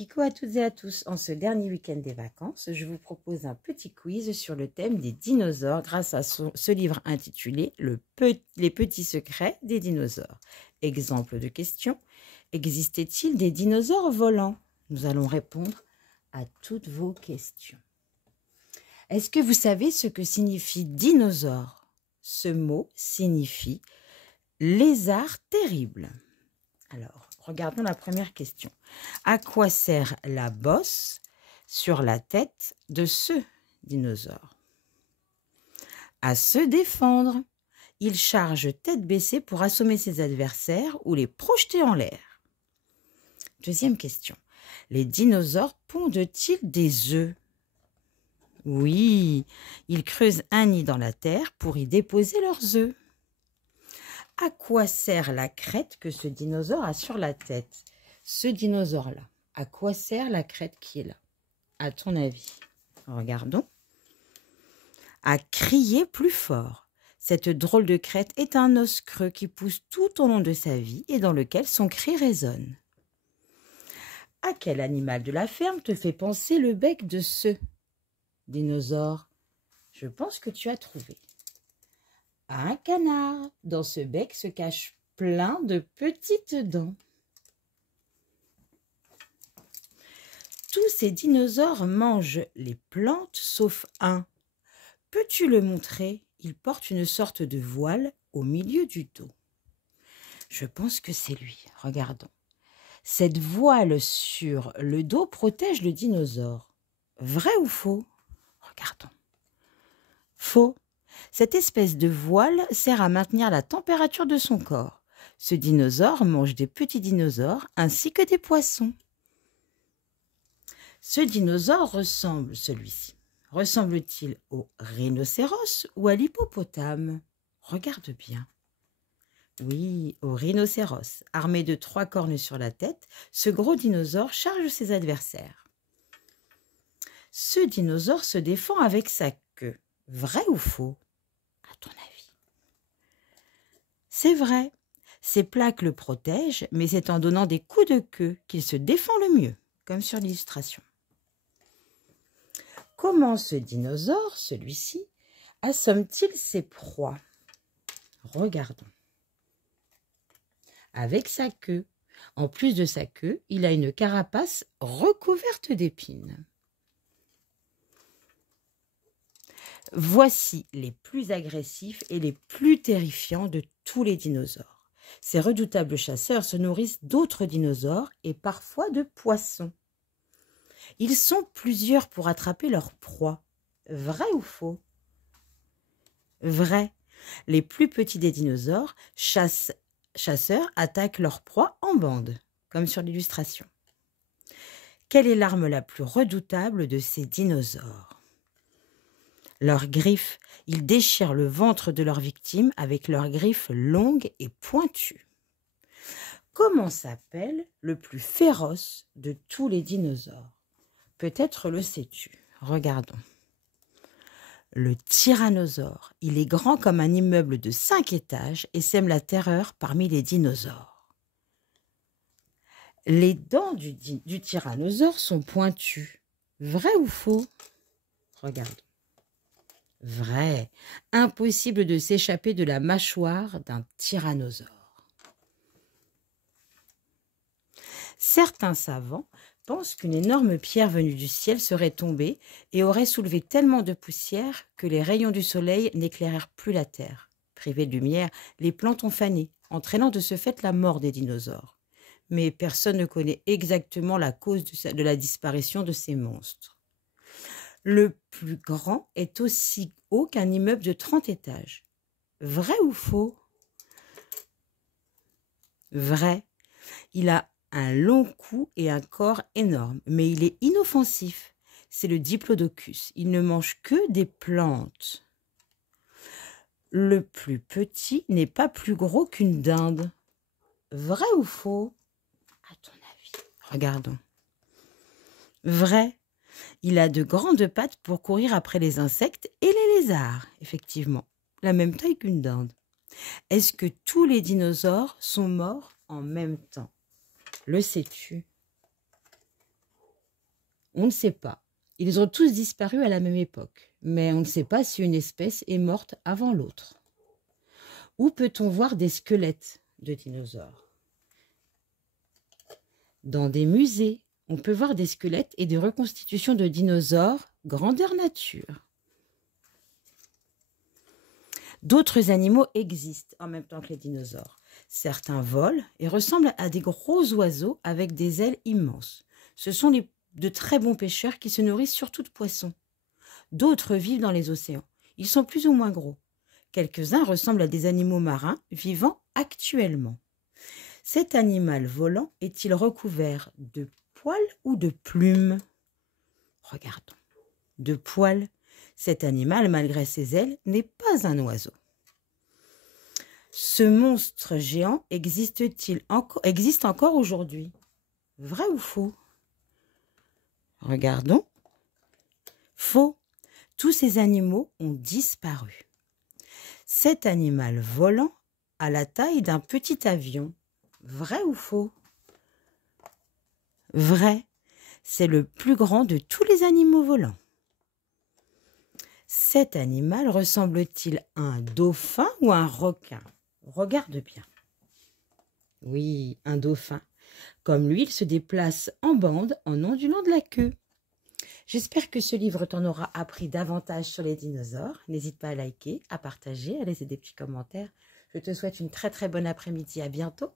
Kiko à toutes et à tous. En ce dernier week-end des vacances, je vous propose un petit quiz sur le thème des dinosaures grâce à ce livre intitulé Les petits secrets des dinosaures. Exemple de question, existait-il des dinosaures volants? Nous allons répondre à toutes vos questions. Est-ce que vous savez ce que signifie dinosaure? Ce mot signifie lézard terrible. Alors, regardons la première question. À quoi sert la bosse sur la tête de ce dinosaure? À se défendre. Il charge tête baissée pour assommer ses adversaires ou les projeter en l'air. Deuxième question. Les dinosaures pondent-ils des œufs? Oui, ils creusent un nid dans la terre pour y déposer leurs œufs. À quoi sert la crête que ce dinosaure a sur la tête? Ce dinosaure-là, à quoi sert la crête qui est là? À ton avis? Regardons. À crier plus fort. Cette drôle de crête est un os creux qui pousse tout au long de sa vie et dans lequel son cri résonne. À quel animal de la ferme te fait penser le bec de ce dinosaure? Je pense que tu as trouvé. À un canard. Dans ce bec se cachent plein de petites dents. Tous ces dinosaures mangent les plantes sauf un. Peux-tu le montrer? Il porte une sorte de voile au milieu du dos. Je pense que c'est lui. Regardons. Cette voile sur le dos protège le dinosaure. Vrai ou faux? Regardons. Faux. Cette espèce de voile sert à maintenir la température de son corps. Ce dinosaure mange des petits dinosaures ainsi que des poissons. Ce dinosaure ressemble, celui-ci, ressemble-t-il au rhinocéros ou à l'hippopotame? Regarde bien. Oui, au rhinocéros. Armé de 3 cornes sur la tête, ce gros dinosaure charge ses adversaires. Ce dinosaure se défend avec sa queue. Vrai ou faux? À ton avis? C'est vrai. Ses plaques le protègent, mais c'est en donnant des coups de queue qu'il se défend le mieux, comme sur l'illustration. Comment ce dinosaure, celui-ci, assomme-t-il ses proies? Regardons. Avec sa queue. En plus de sa queue, il a une carapace recouverte d'épines. Voici les plus agressifs et les plus terrifiants de tous les dinosaures. Ces redoutables chasseurs se nourrissent d'autres dinosaures et parfois de poissons. Ils sont plusieurs pour attraper leur proie. Vrai ou faux? Vrai. Les plus petits des dinosaures, chasseurs, attaquent leur proie en bande, comme sur l'illustration. Quelle est l'arme la plus redoutable de ces dinosaures? Leurs griffes, ils déchirent le ventre de leur victime avec leurs griffes longues et pointues. Comment s'appelle le plus féroce de tous les dinosaures? Peut-être le sais-tu. Regardons. Le tyrannosaure. Il est grand comme un immeuble de 5 étages et sème la terreur parmi les dinosaures. Les dents du tyrannosaure sont pointues. Vrai ou faux? Regarde. Vrai. Impossible de s'échapper de la mâchoire d'un tyrannosaure. Certains savants pensent qu'une énorme pierre venue du ciel serait tombée et aurait soulevé tellement de poussière que les rayons du soleil n'éclairèrent plus la terre. Privées de lumière, les plantes ont fané, entraînant de ce fait la mort des dinosaures. Mais personne ne connaît exactement la cause de la disparition de ces monstres. Le plus grand est aussi haut qu'un immeuble de 30 étages. Vrai ou faux? Vrai. Il a un long cou et un corps énorme, mais il est inoffensif. C'est le diplodocus. Il ne mange que des plantes. Le plus petit n'est pas plus gros qu'une dinde. Vrai ou faux? À ton avis? Regardons. Vrai. Il a de grandes pattes pour courir après les insectes et les lézards, effectivement, la même taille qu'une dinde. Est-ce que tous les dinosaures sont morts en même temps? Le sais-tu? On ne sait pas. Ils ont tous disparu à la même époque, mais on ne sait pas si une espèce est morte avant l'autre. Où peut-on voir des squelettes de dinosaures? Dans des musées, on peut voir des squelettes et des reconstitutions de dinosaures grandeur nature. D'autres animaux existent en même temps que les dinosaures. Certains volent et ressemblent à des gros oiseaux avec des ailes immenses. Ce sont de très bons pêcheurs qui se nourrissent surtout de poissons. D'autres vivent dans les océans. Ils sont plus ou moins gros. Quelques-uns ressemblent à des animaux marins vivant actuellement. Cet animal volant est-il recouvert de poils ou de plumes? Regardons. De poils. Cet animal, malgré ses ailes, n'est pas un oiseau. Ce monstre géant existe encore aujourd'hui? Vrai ou faux? Regardons. Faux. Tous ces animaux ont disparu. Cet animal volant a la taille d'un petit avion. Vrai ou faux? Vrai. C'est le plus grand de tous les animaux volants. Cet animal ressemble-t-il à un dauphin ou à un requin? Regarde bien. Oui, un dauphin. Comme lui, il se déplace en bande en ondulant de la queue. J'espère que ce livre t'en aura appris davantage sur les dinosaures. N'hésite pas à liker, à partager, à laisser des petits commentaires. Je te souhaite une très très bonne après-midi. À bientôt.